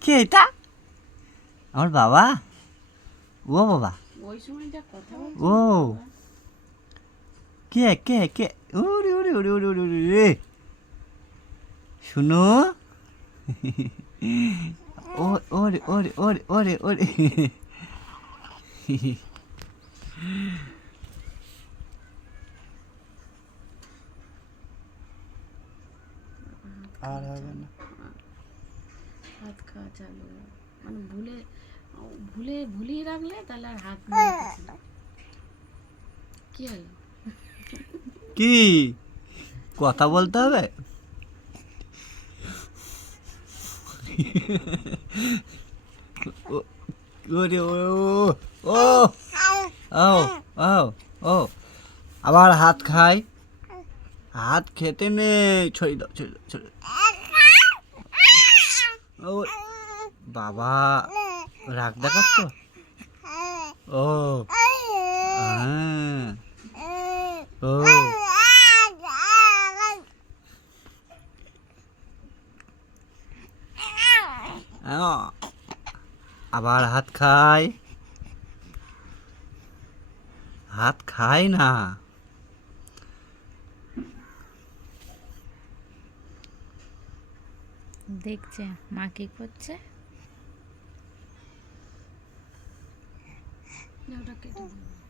কে এটা? আমার বাবা? ও বাবা, ওই সময় যা কথা বলছিল ও বাবা। কে কে কে? ওরে ওরে ওরে ওরে ওরে ওরে রে। শুনো, ও ওরে ওরে ওরে ওরে ওরে। আর হবে না। হাত খাওয়া চালু, মানে ভুলিয়ে রাখলে তাহলে আর হাত নেওয়া থাকে না। কি হলো? কি কথা বলতে হবে? ও- ওরে ও ও ও ও ও আবার হাত খায়। হাত খেতে নেই, ছড়ি দাও ছড়ি দাও ছড়ি দাও। ও বাবা, রাগ দেখাচ্ছ? ও হ্যাঁ, ও আবার হাত খায়। হাত খায় না। দেখছে মা কি করছে। ওটা কেটে দেবো।